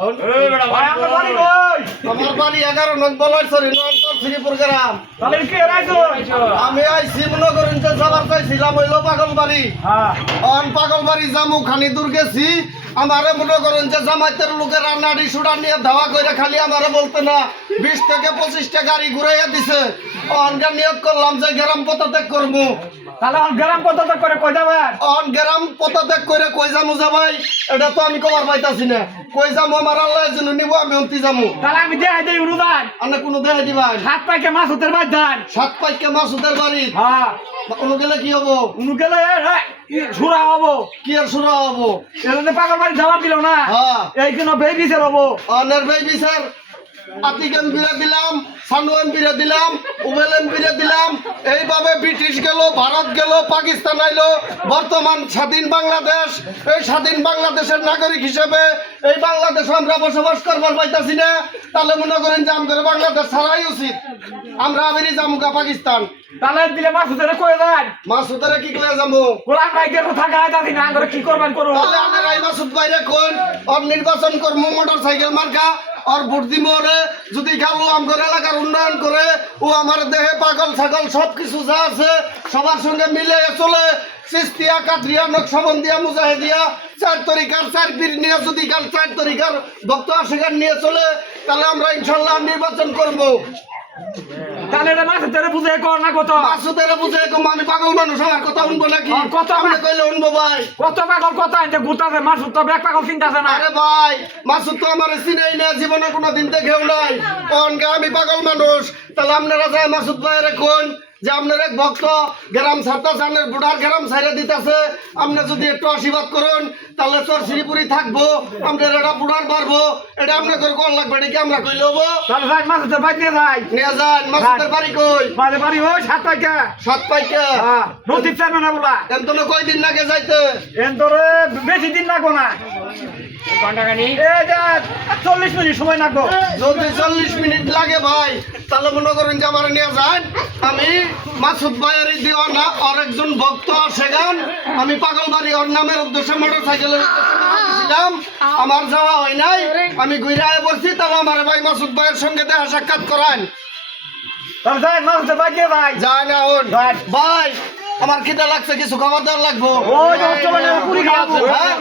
আমার বাড়ি 11 নং বলাইছড়ি নন্তর শ্রীপুর গ্রাম। আমি আইছি মনে করেন যে যাবার চাইছিলাম হইলো পাগলবাড়ি। পাগলবাড়ি জামু খানি দূর গেছি। আমারে মনে করেন যে জামাইতের লোকের নাড়ি সুড়া নিয়ে ধাওয়া করে খালি আমারে বলতে না 20 থেকে 25টা গাড়ি ঘুরাইয়া দিছে। অনগা নিয়োগ করলাম যে গ্রাম পদত্যাগ করবো। তাহলে গ্রাম পদত্যাগ করে কই যাবেন? গ্রাম পদত্যাগ করে কই যামু ভাই এটা তো আমি কবার পাইতাছি না। কই যামু আমার আল্লাহ যেন নিব আমি অন্তি যামু। তাহলে আমি দেখাই দেই অনুদান। আপনি কোনো দেখাই দিবেন? 7 পাইকে মাসুদের বাড়ি যান। 7 পাইকে মাসুদের বাড়ি। হ্যাঁ। কোনো গেলে কি হবো? উনু গেলে সুরা হবো। কি আর শুরু হবো? এখানে পাগল বাড়ি যাওয়ার দিল না। হ্যাঁ। এইখানে বেবি স্যার হবো। অনের বেবি স্যার আতিকেন বিরে দিলাম, সানুয়ান বিরে দিলাম, উবেলেন বিরে দিলাম। এইভাবে ব্রিটিশ গেল, ভারত গেল, পাকিস্তান আইলো, বর্তমান স্বাধীন বাংলাদেশ। এই স্বাধীন বাংলাদেশের নাগরিক হিসেবে এই বাংলাদেশে আমরা বসবাস করবার পাইতাছি না। তাহলে মনে করেন যে আমাদের বাংলাদেশ ছাড়াই উচিত। আমরা আবেরি জামুকা পাকিস্তান। তাহলে দিলে মাসুদের কই যান? মাসুদের কি কয়ে যাবো? গোলাম ভাইকে তো থাকা যাবি না, আমরা কি করবেন করবো? তাহলে আমরা এই মাসুদ ভাইরে কোন আর নির্বাচন করবো মোটর সাইকেল মার্কা আর ভোট দিব ওরে। যদি গালু আমগর এলাকার উন্নয়ন করে ও আমার দেহে পাগল ছাগল সবকিছু যা আছে সবার সঙ্গে মিলে চলে। সিস্তিয়া কাদরিয়া নকশবন্দিয়া মুজাহিদিয়া 4 তরিকার 4 পীর নিয়ে যদি 4 তরিকার ভক্ত আশিকার নিয়ে চলে তাহলে আমরা ইনশাল্লাহ নির্বাচন করবো। তাহলে এটা মাসুদের বুঝে কর না কত? মাসুদের বুঝে কম আমি পাগল মানুষ আমার কথা শুনবো নাকি? কত আপনি কইলে শুনবো ভাই? কত পাগল কথা এতে ঘুরতাছে মাসুদ তো ব্যাগ পাগল চিন্তাছে না। আরে ভাই মাসুদ তো আমার চিনাই না, জীবনে কোনোদিন দেখেও নাই। অনগা আমি পাগল মানুষ। তাহলে আপনারা যায় মাসুদ ভাইয়ের কোন যে আপনার এক ভক্ত গ্রাম ছাড়তেছে, আপনার বুড়ার গ্রাম ছাইড়ে দিতেছে। আপনি যদি একটু আশীর্বাদ করুন তাহলে তোর শ্রীপুরি থাকবো, আপনার এটা বুড়ার পারবো। এটা আপনার কোন লাগবে নাকি আমরা কইলে হবো? তাহলে যাই মাসুদের বাড়ি নিয়ে যাই। নিয়ে যান। মাসুদের বাড়ি কই? বাড়ি বাড়ি ওই 7 পাইকে। 7 পাইকে। হ্যাঁ নদীর চাইবে না বলা। এন্তন কয়দিন লাগে যাইতে? এন্তরে বেশি দিন লাগবো না। এই যে 40 মিনিট সময় লাগবো। যদি 40 মিনিট লাগে ভাই তাহলে মনে করেন যে আমার নিয়ে যান। আমি মাসুদ ভাইয়ের দিওয়ানা আর একজন ভক্ত আসে গান। আমি পাগলবাড়ি ওর নামের উদ্দেশ্যে মোটর সাইকেলের ছিলাম, আমার যাওয়া হয় নাই। আমি ঘুরে আয় বলছি তাহলে আমার ভাই মাসুদ ভাইয়ের সঙ্গে দেখা সাক্ষাৎ করান। তাহলে যাই মাসুদের বাড়ি নিয়ে যাই। যায় না ওর ভাই আমার খিদে লাগছে, কিছু খাবার দাবার লাগবো। ওই চলে পুরি খাবো। হ্যাঁ